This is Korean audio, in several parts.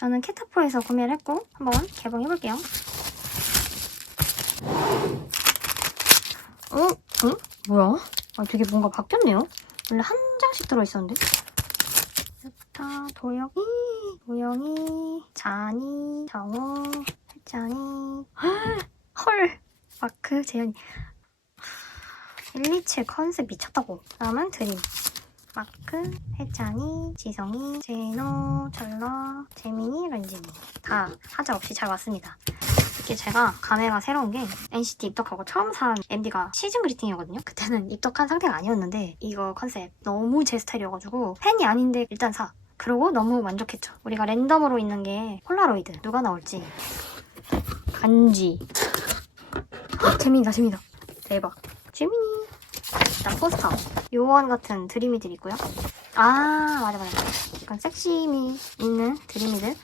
저는 캐타포에서 구매를 했고 한번 개봉해볼게요. 어? 응? 뭐야? 아, 되게 뭔가 바뀌었네요. 원래 한 장씩 들어있었는데. 유타, 도영이, 도영이, 자니, 정우, 혜짠이. 헐! 마크, 재현이. 127 컨셉 미쳤다고. 다음은 드림. 마크, 혜찬이, 지성이, 제노, 철러, 재민이, 런진이 다 하자 없이 잘 왔습니다. 이게 제가 감회가 새로운 게 NCT 입덕하고 처음 산 MD가 시즌 그리팅이었거든요. 그때는 입덕한 상태가 아니었는데 이거 컨셉 너무 제 스타일이어가지고 팬이 아닌데 일단 사. 그러고 너무 만족했죠. 우리가 랜덤으로 있는 게 폴라로이드 누가 나올지 간지 헉, 재민이다 재민이다 대박 재민이 일단 포스터 요원 같은 드림이들 있고요. 아 맞아 맞아. 약간 섹시미 있는 드림이들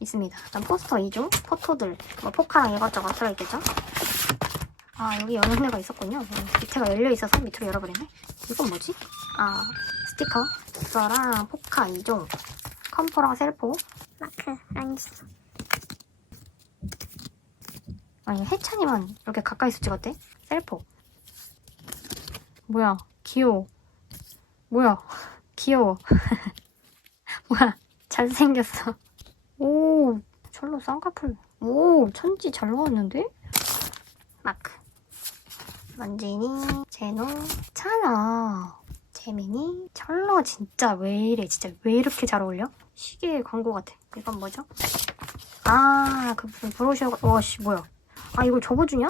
있습니다. 일단 포스터 2종, 포토들, 뭐 포카랑 이것저것 들어있겠죠? 아 여기 여는 데가 있었군요. 음, 밑에가 열려 있어서 밑으로 열어버리네. 이건 뭐지? 아 스티커, 이거랑 포카 2종, 컴포랑 셀포, 마크 란지. 아니 해찬이만 이렇게 가까이서 찍었대? 셀포. 뭐야? 귀여워. 뭐야? 귀여워. 뭐야? 잘생겼어. 오 철로 쌍꺼풀. 오 천지 잘 나왔는데? 마크. 만지니 제노. 차나 재민이. 철로 진짜 왜 이래? 진짜 왜 이렇게 잘 어울려? 시계 광고 같아. 이건 뭐죠? 아그 무슨 브로셔 와씨 뭐야? 아 이걸 접어주냐?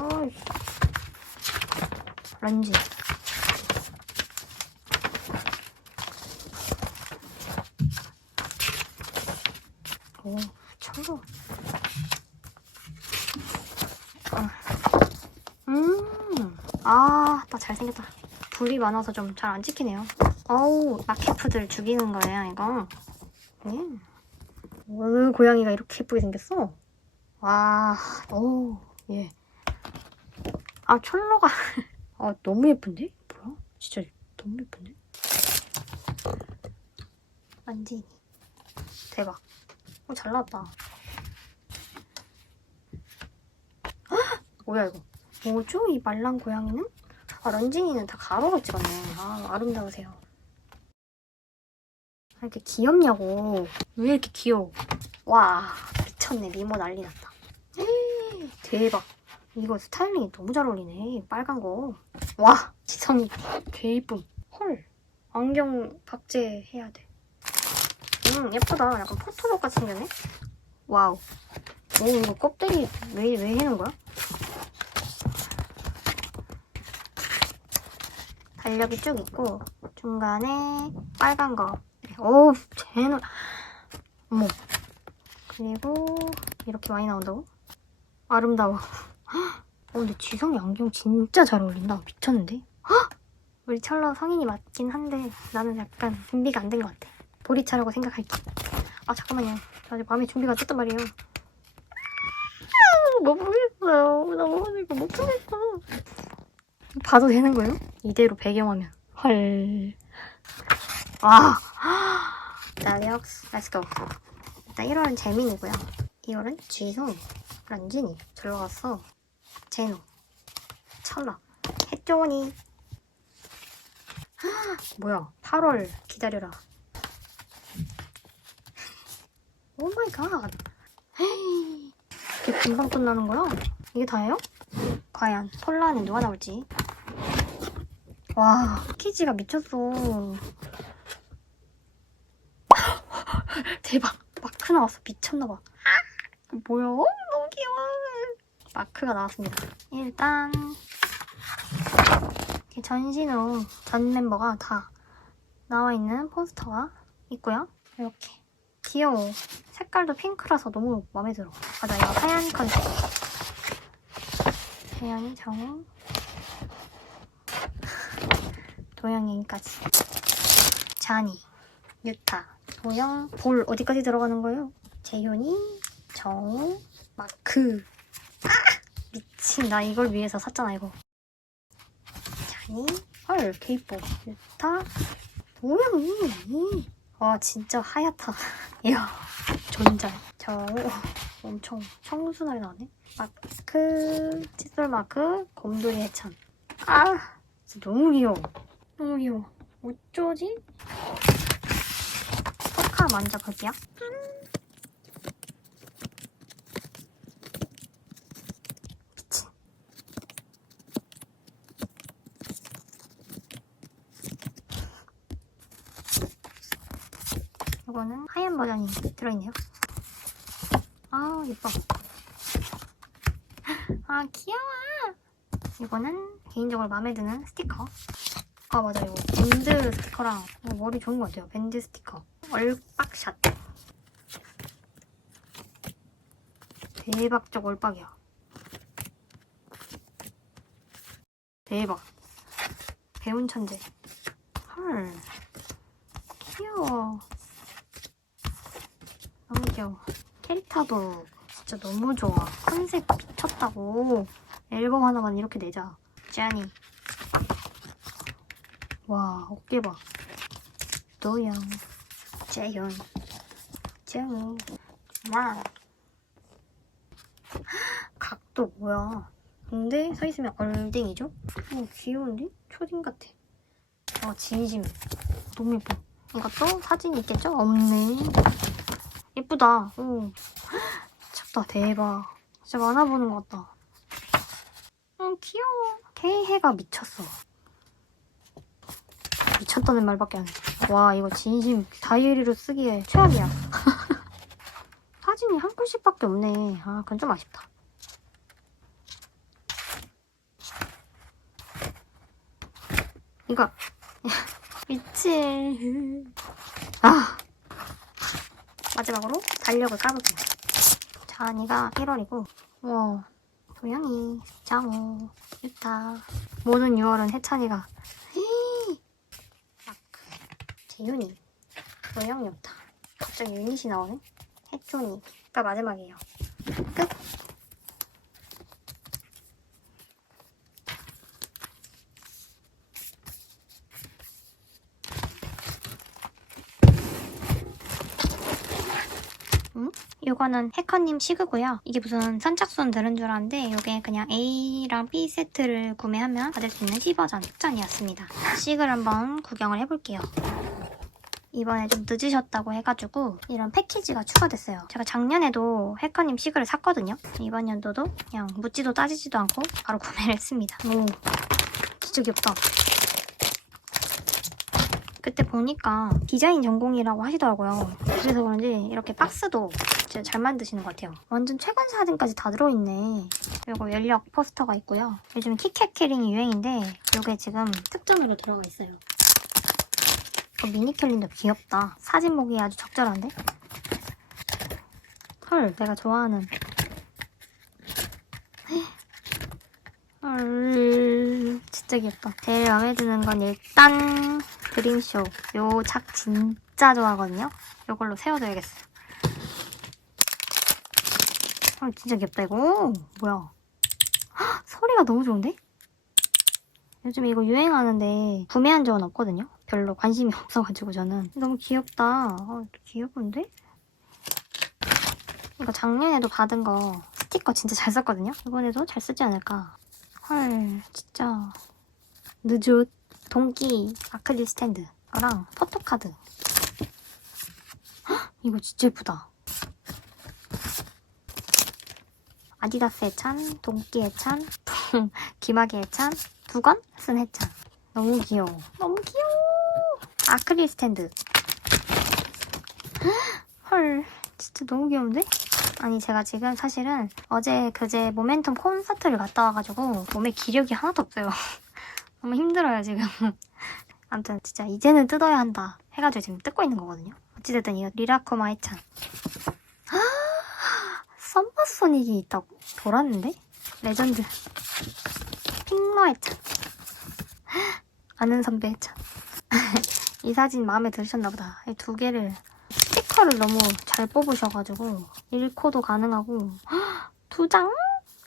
아이씨 런지. 오, 철로. 아. 음, 아, 나 잘생겼다. 불이 많아서 좀 잘 안 찍히네요. 어우, 마케프들 죽이는 거예요, 이거. 네. 오늘 고양이가 이렇게 예쁘게 생겼어? 와, 오, 예. 아, 철로가. 아 너무 예쁜데? 뭐야? 진짜 너무 예쁜데? 만지니 대박 어, 잘 나왔다 헉! 뭐야 이거 뭐죠? 이 말랑 고양이는? 아 런진이는 다 가로로 찍었네 아 아름다우세요 아, 이렇게 귀엽냐고 왜 이렇게 귀여워 와 미쳤네 미모 난리 났다 에이, 대박 이거 스타일링이 너무 잘 어울리네. 빨간 거. 와, 지성이 개 이쁨. 헐. 안경 박제 해야 돼. 음, 예쁘다. 약간 포토북 같이 생겼네. 와우. 오, 이거 껍데기 왜, 왜 해는 거야? 달력이 쭉 있고, 중간에 빨간 거. 오, 쟤는. 어머. 그리고, 이렇게 많이 나온다고? 아름다워. 어, 근데 지성이 안경 진짜 잘 어울린다. 미쳤는데? 헉! 우리 철러 성인이 맞긴 한데 나는 약간 준비가 안 된 것 같아. 보리차라고 생각할게. 아 잠깐만요. 저 아직 마음의 준비가 안 됐단 말이에요. 아, 못 보겠어요. 나 뭐, 이거 못 보겠어. 봐도 되는 거예요? 이대로 배경화면. 헐. 아. 나리옥스, 렛츠고. 일단 1월은 재민이고요. 2월은 지성, 란진이. 절로 갔어. 제노, 철라, 해조니. 뭐야? 8월 기다려라. 오 마이 갓. 이렇게 금방 끝나는 거야? 이게 다예요? 과연 폴라는 누가 나올지. 와, 패키지가 미쳤어. 대박. 마크 나왔어. 미쳤나봐. 뭐야? 마크가 나왔습니다. 일단 전신으로 전 멤버가 다 나와 있는 포스터가 있고요. 이렇게 귀여워. 색깔도 핑크라서 너무 마음에 들어. 맞아, 이거 하얀 컨셉. 하얀이 정우 도영이까지 자니 유타 도영 볼 어디까지 들어가는 거예요? 재윤이 정우 마크 미친 나 이걸 위해서 샀잖아 이거 자니 헐 개이뻐 유타 도영이 와 진짜 하얗다 이야 존잘. 저 오, 엄청 청순하게 나왔네. 마크, 칫솔 마크, 곰돌이 해찬. 아, 진짜 너무 귀여워. 너무 귀여워. 어쩌지? 포카 만져볼게요. 미 이거는 하얀 버전이 들어있네요. 아, 예뻐. 아, 귀여워. 이거는 개인적으로 마음에 드는 스티커. 아, 맞아. 이거 밴드 스티커랑 이거 머리 좋은 것 같아요. 밴드 스티커. 얼빡샷. 대박적 얼빡이야. 대박. 배운 천재. 헐. 귀여워. 귀여워. 캐릭터도 진짜 너무 좋아. 컨셉 미쳤다고. 앨범 하나만 이렇게 내자. 짠이. 와, 어깨 봐. 도영. 재현. 재훈. 와. 각도 뭐야. 근데 서있으면 얼딩이죠? 어, 귀여운데? 초딩 같아. 아, 진심. 너무 예뻐. 이것도 사진이 있겠죠? 없네. 예쁘다. 오. 미쳤다. 대박. 진짜 만화 보는 것 같다. 응, 귀여워. 케이해가 미쳤어. 미쳤다는 말밖에 안 해. 와, 이거 진심 다이어리로 쓰기에 최악이야. 사진이 한 컷씩밖에 없네. 아, 그건 좀 아쉽다. 이거 미친. 아. 마지막으로 달력을 까볼게요. 자니가 1월이고, 와, 도영이, 장호, 유타. 모든 6월은 해찬이가. 마크, 재윤이, 도영, 유타. 갑자기 유닛이 나오네. 해촌이가 마지막이에요. 끝. 이거는 해커님 시그고요. 이게 무슨 선착순 들은 줄 알았는데 이게 그냥 A랑 B 세트를 구매하면 받을 수 있는 C 버전 특전이었습니다. 시그를 한번 구경을 해볼게요. 이번에 좀 늦으셨다고 해가지고 이런 패키지가 추가됐어요. 제가 작년에도 해커님 시그를 샀거든요. 이번 연도도 그냥 묻지도 따지지도 않고 바로 구매를 했습니다. 오, 진짜 귀엽다. 그때 보니까 디자인 전공이라고 하시더라고요. 그래서 그런지 이렇게 박스도 진짜 잘 만드시는 것 같아요. 완전 최근 사진까지 다 들어있네. 그리고 연력 포스터가 있고요. 요즘 키캣 캐링이 유행인데 이게 지금 특전으로 들어가 있어요. 그 미니 캘린더 귀엽다. 사진목이 아주 적절한데? 헐, 내가 좋아하는. 헐, 진짜 귀엽다. 제일 마음에 드는 건 일단 그림쇼. 요작 진짜 좋아하거든요. 요걸로 세워둬야겠어요. 헐, 진짜 귀엽다, 이거. 뭐야. 헉, 소리가 너무 좋은데? 요즘 이거 유행하는데 구매한 적은 없거든요. 별로 관심이 없어가지고 저는 너무 귀엽다. 어, 귀여운데? 이거 작년에도 받은 거 스티커 진짜 잘 썼거든요. 이번에도 잘 쓰지 않을까. 헐 진짜 늦옷 동기 아크릴 스탠드랑 포토카드. 헉, 이거 진짜 예쁘다. 아디다스 해찬, 동기 해찬, 기마개 해찬, 두건 쓴 해찬. 너무 귀여워. 너무 귀여워. 아크릴 스탠드. 헐, 진짜 너무 귀여운데? 아니, 제가 지금 사실은 어제 그제 모멘텀 콘서트를 갔다 와가지고 몸에 기력이 하나도 없어요. 너무 힘들어요, 지금. 아무튼 진짜 이제는 뜯어야 한다 해가지고 지금 뜯고 있는 거거든요. 어찌됐든 이거 리라코마 해찬. 썸머소닉이 있다고? 돌았는데? 레전드. 핑머 해찬. 아는 선배 해찬. 이 사진 마음에 들으셨나 보다. 이 두 개를 스티커를 너무 잘 뽑으셔가지고 1코도 가능하고 두 장?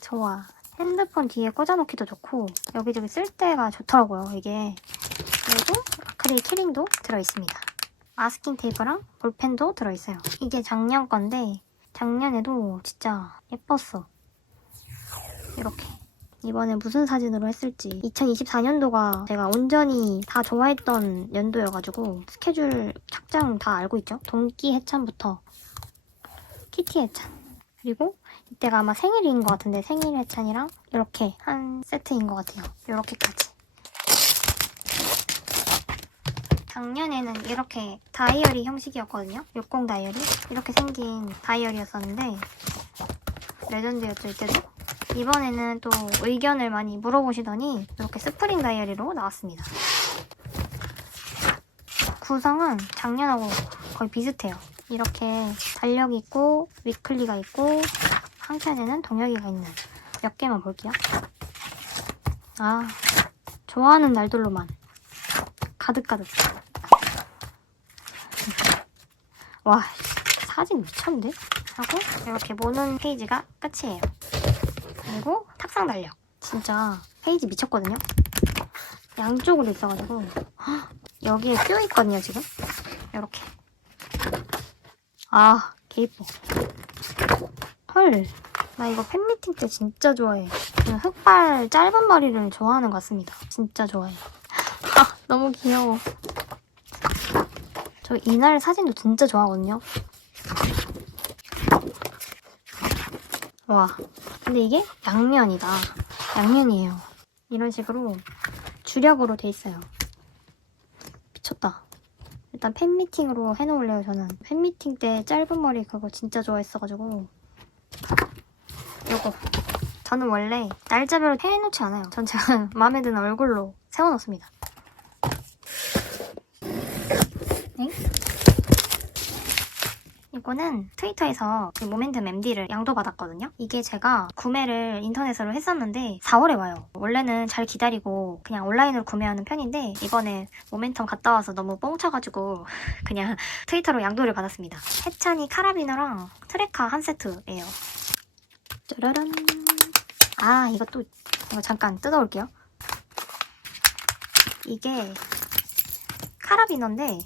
좋아. 핸드폰 뒤에 꽂아놓기도 좋고 여기저기 쓸 때가 좋더라고요. 이게 그리고 아크릴 키링도 들어있습니다. 마스킹 테이프랑 볼펜도 들어있어요. 이게 작년 건데 작년에도 진짜 예뻤어. 이렇게. 이번에 무슨 사진으로 했을지 2024년도가 제가 온전히 다 좋아했던 연도여가지고 스케줄 착장 다 알고 있죠? 동기 해찬부터 키티 해찬 그리고 이때가 아마 생일인 것 같은데 생일 해찬이랑 이렇게 한 세트인 것 같아요. 이렇게까지 작년에는 이렇게 다이어리 형식이었거든요. 60 다이어리 이렇게 생긴 다이어리였었는데 레전드였죠 이때도 이번에는 또 의견을 많이 물어보시더니 이렇게 스프링 다이어리로 나왔습니다. 구성은 작년하고 거의 비슷해요. 이렇게 달력이 있고 위클리가 있고 한켠에는 동혁이가 있는 몇 개만 볼게요. 아 좋아하는 날들로만 가득가득. 와 사진 미쳤는데? 하고 이렇게 모는 페이지가 끝이에요. 그리고 탁상 달력. 진짜 페이지 미쳤거든요. 양쪽으로 있어가지고 헉, 여기에 끼어 있거든요 지금. 이렇게. 아 개 이뻐. 헐. 나 이거 팬미팅 때 진짜 좋아해. 저는 흑발 짧은 머리를 좋아하는 것 같습니다. 진짜 좋아해. 아 너무 귀여워. 저 이날 사진도 진짜 좋아하거든요. 와. 근데 이게 양면이다. 양면이에요. 이런 식으로 주력으로 돼 있어요. 미쳤다. 일단 팬미팅으로 해놓을래요, 저는. 팬미팅 때 짧은 머리 그거 진짜 좋아했어가지고. 요거. 저는 원래 날짜별로 해놓지 않아요. 전 제가 마음에 드는 얼굴로 세워놓습니다. 이거는 트위터에서 그 모멘텀 MD를 양도받았거든요. 이게 제가 구매를 인터넷으로 했었는데 4월에 와요. 원래는 잘 기다리고 그냥 온라인으로 구매하는 편인데 이번에 모멘텀 갔다 와서 너무 뻥쳐가지고 그냥 트위터로 양도를 받았습니다. 해찬이 카라비너랑 트레카 한 세트예요. 짜라란. 아 이것도 이거 잠깐 뜯어올게요. 이게 카라비너인데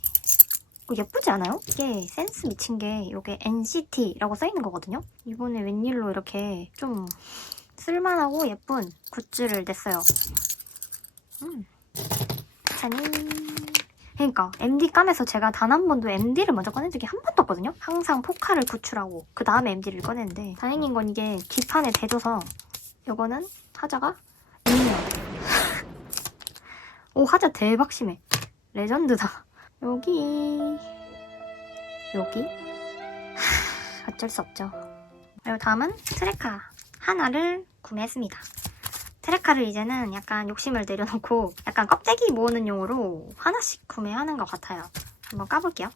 예쁘지 않아요? 이게 센스 미친 게 이게 NCT라고 써있는 거거든요? 이번에 웬일로 이렇게 좀 쓸만하고 예쁜 굿즈를 냈어요. 음. 짜니. 그러니까 MD 깜에서 제가 단 한 번도 MD를 먼저 꺼낸 적이 한 번도 없거든요? 항상 포카를 구출하고 그 다음에 MD를 꺼내는데 다행인 건 이게 뒷판에 대줘서 이거는 하자가 6년. 오 하자 대박 심해. 레전드다. 여기 여기 하, 어쩔 수 없죠. 그리고 다음은 트레카 하나를 구매했습니다. 트레카를 이제는 약간 욕심을 내려놓고 약간 껍데기 모으는 용으로 하나씩 구매하는 것 같아요. 한번 까볼게요.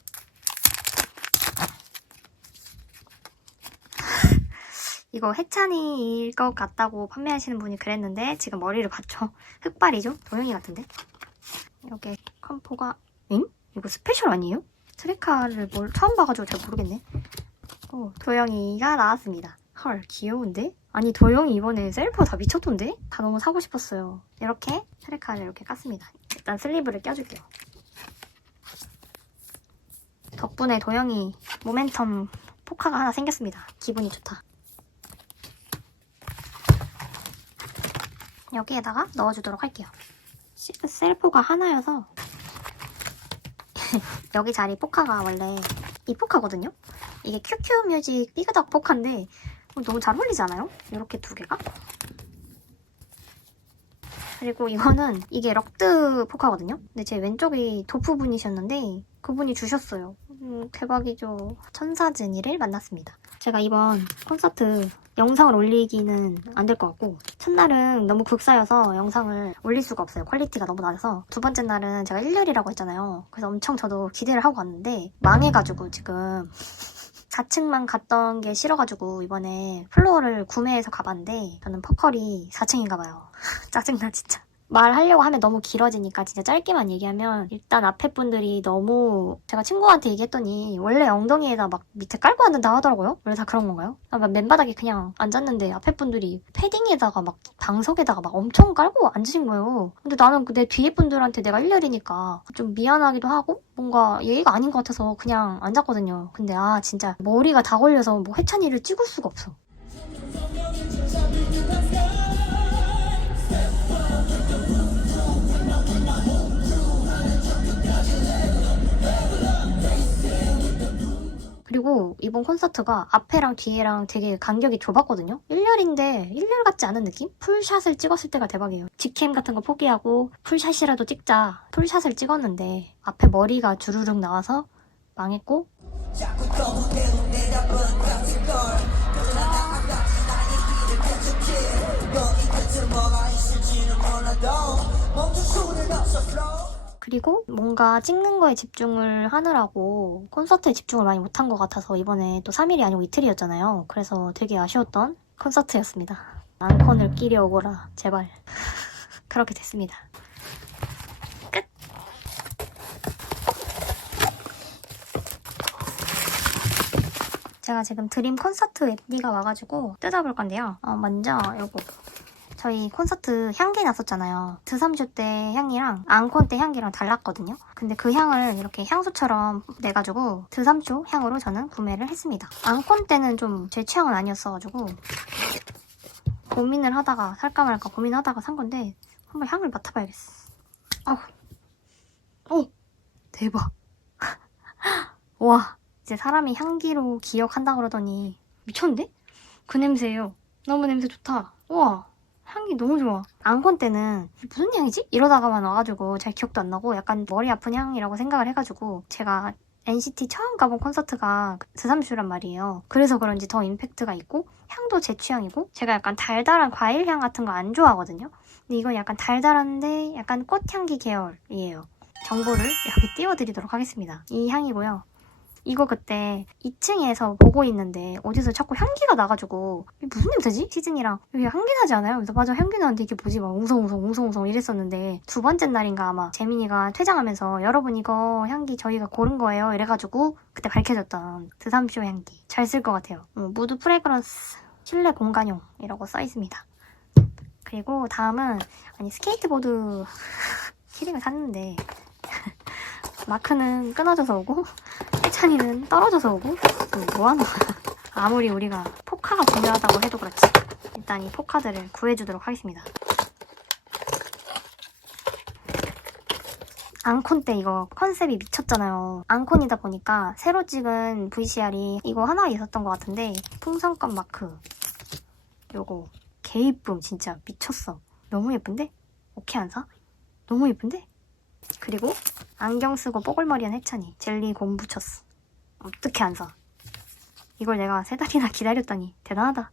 이거 해찬이일 것 같다고 판매하시는 분이 그랬는데 지금 머리를 봤죠? 흑발이죠? 도영이 같은데? 이렇게 컴포가 응? 이거 스페셜 아니에요? 트레카를 뭘 처음 봐가지고 잘 모르겠네. 어, 도영이가 나왔습니다. 헐, 귀여운데? 아니, 도영이 이번에 셀프 다 미쳤던데? 다 너무 사고 싶었어요. 이렇게 트레카를 이렇게 깠습니다. 일단 슬리브를 껴줄게요. 덕분에 도영이 모멘텀 포카가 하나 생겼습니다. 기분이 좋다. 여기에다가 넣어주도록 할게요. 시- 셀포가 하나여서 여기 자리 포카가 원래 이 포카거든요? 이게 큐큐 뮤직 삐그덕 포카인데 어, 너무 잘 어울리지 않아요? 이렇게 두 개가? 그리고 이거는 이게 럭드 포카거든요? 근데 제 왼쪽이 도프 분이셨는데 그분이 주셨어요. 음, 대박이죠. 천사진이를 만났습니다. 제가 이번 콘서트 영상을 올리기는 안 될 것 같고 첫날은 너무 극사여서 영상을 올릴 수가 없어요. 퀄리티가 너무 낮아서 두 번째 날은 제가 1열이라고 했잖아요. 그래서 엄청 저도 기대를 하고 왔는데 망해가지고 지금 4층만 갔던 게 싫어가지고 이번에 플로어를 구매해서 가봤는데 저는 퍼컬이 4층인가 봐요. 짜증나 진짜. 말하려고 하면 너무 길어지니까 진짜 짧게만 얘기하면 일단 앞에 분들이 너무 제가 친구한테 얘기했더니 원래 엉덩이에다 막 밑에 깔고 앉는다 하더라고요. 원래 다 그런 건가요? 아, 막 맨바닥에 그냥 앉았는데 앞에 분들이 패딩에다가 막 방석에다가 막 엄청 깔고 앉으신 거예요. 근데 나는 그내 뒤에 분들한테 내가 일렬이니까 좀 미안하기도 하고 뭔가 예의가 아닌 것 같아서 그냥 앉았거든요. 근데 아 진짜 머리가 다 걸려서 뭐 해찬이를 찍을 수가 없어. 그리고 이번 콘서트가 앞에랑 뒤에랑 되게 간격이 좁았거든요? 1열인데 1열 같지 않은 느낌? 풀샷을 찍었을 때가 대박이에요. 직캠 같은 거 포기하고 풀샷이라도 찍자. 풀샷을 찍었는데 앞에 머리가 주르륵 나와서 망했고 그리고 뭔가 찍는 거에 집중을 하느라고 콘서트에 집중을 많이 못한 것 같아서 이번에 또 3일이 아니고 이틀이었잖아요. 그래서 되게 아쉬웠던 콘서트였습니다. 앙콘을 끼려 오거라, 제발. 그렇게 됐습니다. 끝! 제가 지금 드림 콘서트 앱디가 와가지고 뜯어볼 건데요. 어, 먼저 요거 저희 콘서트 향기 났었잖아요. 드삼쇼 때 향이랑 앙콘 때 향기랑 달랐거든요. 근데 그 향을 이렇게 향수처럼 내가지고 드삼쇼 향으로 저는 구매를 했습니다. 앙콘 때는 좀 제 취향은 아니었어가지고 고민을 하다가 살까 말까 고민하다가 산 건데 한번 향을 맡아봐야겠어. 어우, 오, 대박. 와, 이제 사람이 향기로 기억한다 그러더니 미쳤는데? 그 냄새예요. 너무 냄새 좋다. 우와. 향기 너무 좋아. 앙콘 때는 무슨 향이지? 이러다가만 와가지고 잘 기억도 안 나고 약간 머리 아픈 향이라고 생각을 해가지고 제가 NCT 처음 가본 콘서트가 드삼슈란 말이에요. 그래서 그런지 더 임팩트가 있고 향도 제 취향이고 제가 약간 달달한 과일 향 같은 거 안 좋아하거든요. 근데 이건 약간 달달한데 약간 꽃향기 계열이에요. 정보를 여기 띄워드리도록 하겠습니다. 이 향이고요. 이거 그때 2층에서 보고 있는데 어디서 자꾸 향기가 나가지고 무슨 냄새지? 시즌이랑 여기 향기 나지 않아요? 그래서 맞아 향기 나는데 이게 뭐지? 막 웅성웅성 웅성웅성 이랬었는데 두 번째 날인가 아마 재민이가 퇴장하면서 여러분 이거 향기 저희가 고른 거예요 이래가지고 그때 밝혀졌던 드삼쇼 향기 잘 쓸 것 같아요 어, 무드 프레그런스 실내 공간용이라고 써있습니다 그리고 다음은 아니 스케이트보드 키링을 샀는데 마크는 끊어져서 오고 해 찬이는 떨어져서 오고? 뭐하는 거야? 아무리 우리가 포카가 중요하다고 해도 그렇지. 일단 이 포카들을 구해주도록 하겠습니다. 앙콘 때 이거 컨셉이 미쳤잖아요. 앙콘이다 보니까 새로 찍은 VCR이 이거 하나 있었던 것 같은데 풍선껌 마크. 요거 개 이쁨 진짜 미쳤어. 너무 예쁜데? 오케이 안 사? 너무 예쁜데? 그리고 안경 쓰고 뽀글머리한 해찬이 젤리 곰 붙였어. 어떻게 안 사? 이걸 내가 세 달이나 기다렸더니 대단하다.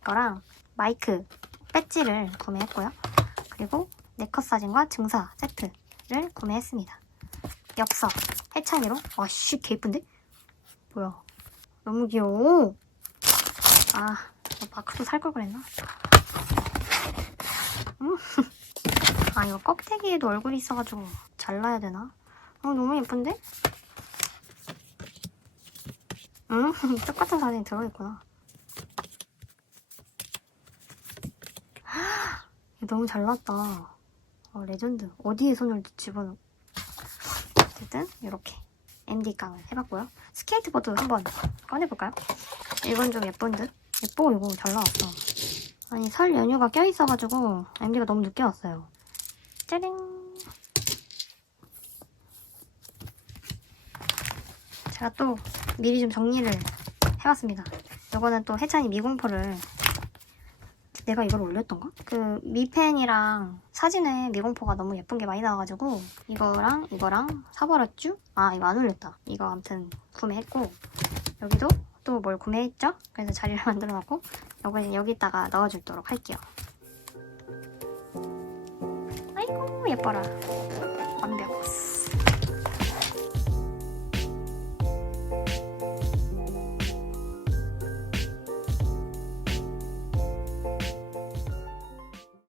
이거랑 마이크 배지를 구매했고요. 그리고 네컷 사진과 증사 세트를 구매했습니다. 엽서 해찬이로 와씨 개 이쁜데? 뭐야? 너무 귀여워. 아 마크도 살 걸 그랬나? 음. 아 이거 껍데기에도 얼굴이 있어가지고 잘라야 되나? 어 너무 예쁜데? 응 똑같은 사진이 들어있구나 너무 잘 나왔다 어, 레전드 어디에 손을 집어넣 어쨌든 이렇게 MD 깡을 해봤고요 스케이트보드 한번 꺼내볼까요? 이건 좀 예쁜 듯? 예뻐 이거 잘 나왔어 아니 설 연휴가 껴있어가지고 MD가 너무 늦게 왔어요 짜링. 제가 또 미리 좀 정리를 해봤습니다. 이거는 또 해찬이 미공포를 내가 이걸 올렸던가? 그 미펜이랑 사진에 미공포가 너무 예쁜 게 많이 나와가지고 이거랑 이거랑 사버렸쥬? 아 이거 안 올렸다. 이거 아무튼 구매했고 여기도 또 뭘 구매했죠? 그래서 자리를 만들어놨고 이거는 여기다가 넣어주도록 할게요. 예뻐라. 완벽